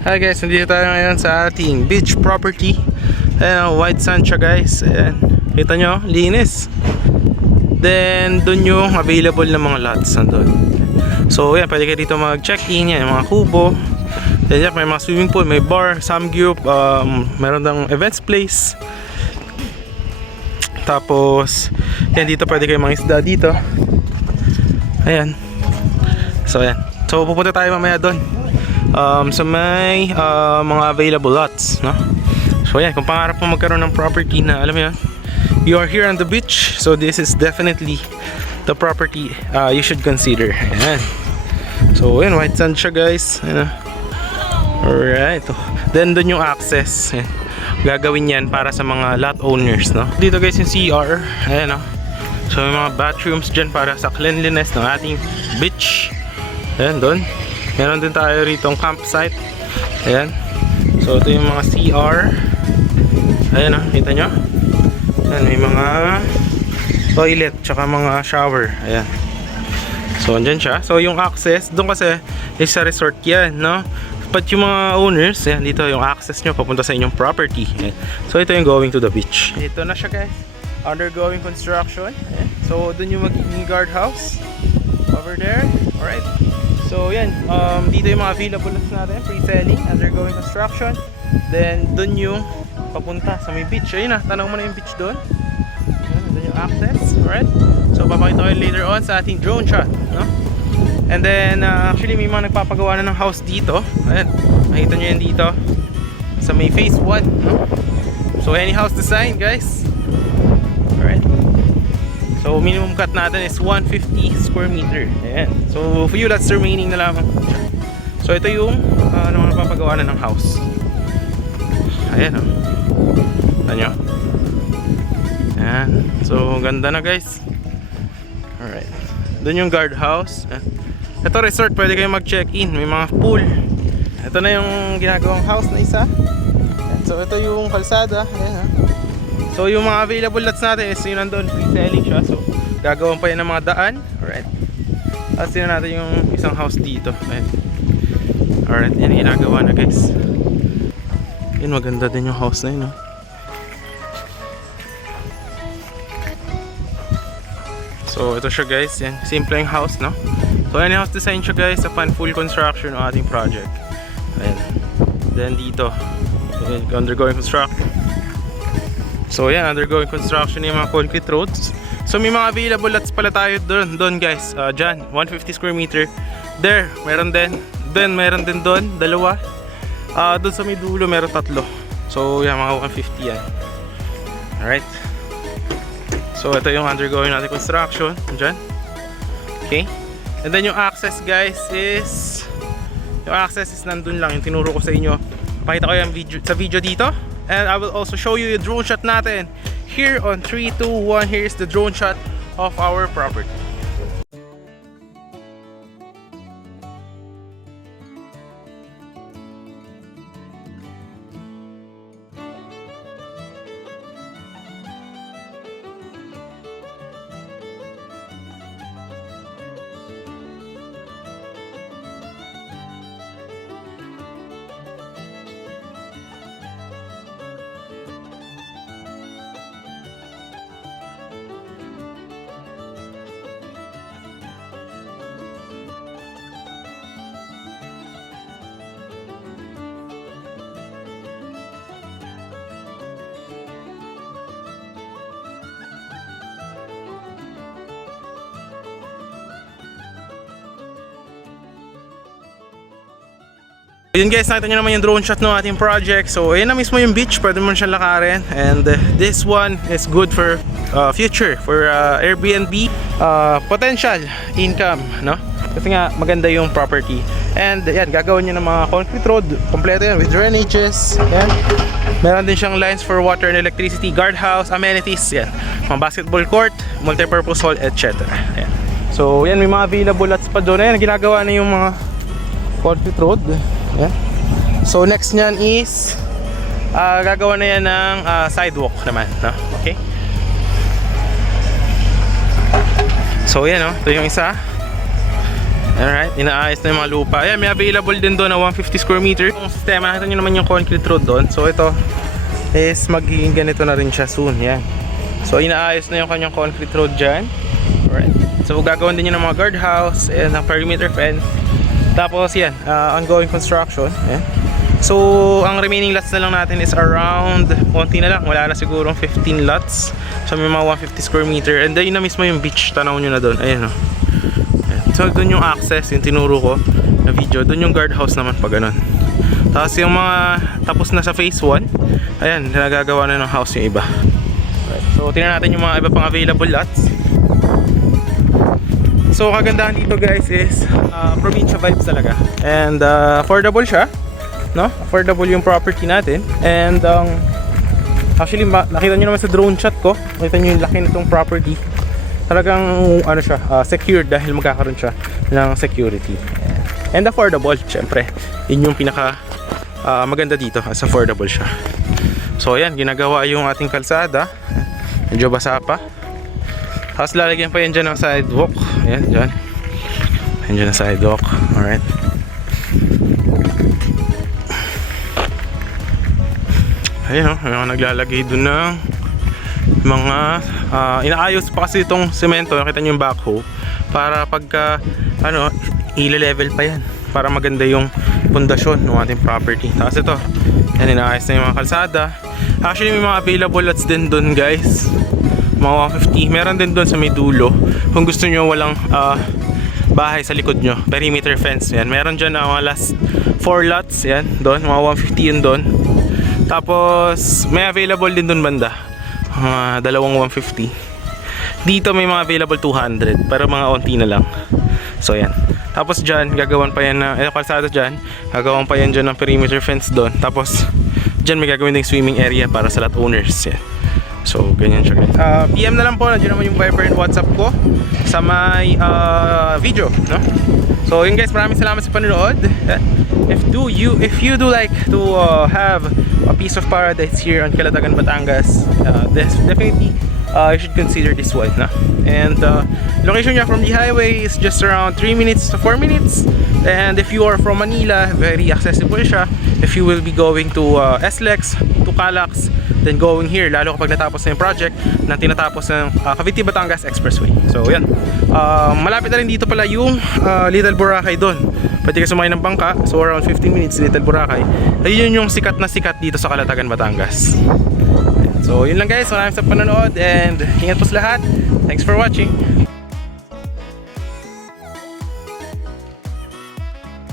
Hi guys, nandito tayo ngayon sa ating beach property. Ayan, white sand siya guys. Ayan, kita nyo, linis. Then, dun yung available na mga lots nandun. So, ayan, pwede kayo dito mag-check-in. Yan, yung mga kubo. Then, yan, may mga swimming pool, may bar, samgyup, meron ng events place. Tapos, yan, dito pwede kayo mangisda dito. Ayan. So, ayan. So, pupunta tayo mamaya doon. So may mga available lots, no? So yeah, kung pangarap mo magkaroon ng property na alam mo yun, you are here on the beach, so this is definitely the property you should consider. Ayan. So ayan, white sand siya guys. Ayan. Alright. Then dun yung access. Ayan. Gagawin yan para sa mga lot owners, no? Dito guys yung CR. Ayan, no? So may mga bathrooms dyan para sa cleanliness ng ating beach. Ayan, dun. Meron din tayo rito ang campsite. Ayan. So ito yung mga CR. Ayan o, kita nyo. Ayan, may mga toilet tsaka mga shower. Ayan. So andyan siya. So yung access, doon kasi is sa resort yan, no? But yung mga owners, ayan, dito yung access nyo papunta sa inyong property. Ayan. So ito yung going to the beach. Ito na siya guys. Undergoing construction. Ayan. So doon yung magiging guardhouse. Over there. Alright. So yan, dito yung mga available lots natin, pre-selling, undergoing construction. Then dun yung papunta sa may beach. Ayun na, tanong mo na yung beach dun. Dun yung access, alright. So papakita ko later on sa ating drone shot, no? And then actually may mga nagpapagawa na ng house dito. Ayan, makita nyo yan dito sa may phase 1, no? So any house design guys. Alright. So minimum cut natin is 150 square meter. Ayan. So for you that's remaining na lamang. So ito yung napapagawa na ng house. Ayan o. Ayan. Ayan. So ganda na guys. Alright. Doon yung guard house. Ito resort, pwede kayo mag-check-in. May mga pool. Ito na yung ginagawang house na isa. Ayan. So ito yung kalsada. Ayan ha. So yung mga available lots natin is yun nandun, pre-selling siya. So gagawin pa yan ng mga daan. Alright. Tapos yun natin yung isang house dito. Ayan. Alright, yan ginagawa na guys. Yun, maganda din yung house na yun, no? So ito siya guys, yan. Simple yung house, no? So yan yung house design siya guys upon full construction ng ating project. Ayan. Then dito, undergoing construction. So yan, undergoing construction yung mga concrete roads. So may mga available lots pala tayo doon guys. Dyan, 150 square meter. There, meron din. Then meron din doon, dalawa. Doon sa may dulo, meron tatlo. So yan, mga 150 yan. Alright. So ito yung undergoing natin construction. Dyan. Okay. And then yung access guys is, yung access is nandun lang. Yung tinuro ko sa inyo. Pakita ko yung video, sa video dito. And I will also show you yung drone shot natin. Here on 3, 2, 1, here's the drone shot of our property. Yun guys, nakita nyo naman yung drone shot ng ating project. So ayun na mismo yung beach, pwede mo siya lakarin. And this one is good for future, for Airbnb potential income, no? Kasi nga maganda yung property. And yan, gagawin nyo ng mga concrete road, kompleto yan with drainages. Yan. Meron din siyang lines for water and electricity, guardhouse, amenities, yan. Mga basketball court, multipurpose hall, etc. Yan. So yan, may mga available lots pa doon. Ayan, ginagawa na yung mga concrete road. Yeah. So next nyan is gagawa na yan ng sidewalk naman, no? Okay. So yan, no? Ito yung isa. Alright, inaayos na yung mga lupa. Ayan, may available din doon na 150 square meter. Yung sistema, nakita nyo naman yung concrete road doon. So ito is magiging ganito na rin siya soon. Yan. So inaayos na yung kanyang concrete road dyan. Alright. So gagawin din yun ng mga guardhouse and ng perimeter fence. Tapos yan, ongoing construction. Ayan. So ang remaining lots na lang natin is around, konti na lang, wala na sigurong 15 lots. So may mga 150 square meter. And then yun na mismo yung beach, tanaw nyo na doon. Ayan o. So doon yung access, yung tinuro ko na video. Doon yung guardhouse naman pag ganun. Tapos yung mga tapos na sa phase 1, ayan, nagagawa na ng house yung iba. Right. So tingnan natin yung mga iba pang available lots. So kagandahan dito guys is provincia vibes talaga. And affordable siya, no? Affordable yung property natin. And actually nakita nyo naman sa drone shot ko, nakita nyo yung laki nitong property. Talagang ano siya, secured dahil magkakaroon siya ng security. And affordable, syempre. Yun yung pinaka maganda dito, as affordable siya. So ayan, ginagawa yung ating kalsada. Medyo basa pa. Tapos lalagyan pa yan dyan ng sidewalk. Ayan, dyan. Ayan dyan ang sidewalk. Alright. Ayan o, naglalagay dun ng mga inaayos pa kasi itong semento. Nakita nyo yung backhoe para pagka i-level pa yan para maganda yung pundasyon ng ating property. Tapos ito, yan, inaayos na yung mga kalsada. Actually may mga available lots din dun guys, mga 150. Meron din dun sa may dulo kung gusto nyo walang bahay sa likod nyo, perimeter fence. Yan, meron dyan mga last 4 lots. Yan, doon, mga 150 yun doon. Tapos may available din dun banda, dalawang 150. Dito may mga available 200 pero mga onti na lang. So yan. Tapos dyan gagawan pa yan na kalsada dyan, gagawan pa yan dyan ng perimeter fence doon. Tapos dyan may gagawin ding swimming area para sa lot owners. Yan. So ganyan siya guys. PM na lang po, nandiyan naman yung Viber and WhatsApp ko sa may video, no? So yun guys, maraming salamat sa panonood. If you do like to have a piece of paradise here on Calatagan, Batangas, definitely you should consider this one, no? And location niya from the highway is just around 3 minutes to 4 minutes. And if you are from Manila, very accessible siya. If you will be going to SLEX, to Calax, then going here, lalo kapag natapos na yung project na tinatapos ng Cavite Batangas Expressway. So yan, malapit na rin dito pala yung Little Boracay doon. Pwede ka sumakay ng bangka, so around 15 minutes Little Boracay. Ayun yung sikat na sikat dito sa Calatagan, Batangas. So yun lang guys, maraming sa panonood and ingat po sa lahat. Thanks for watching.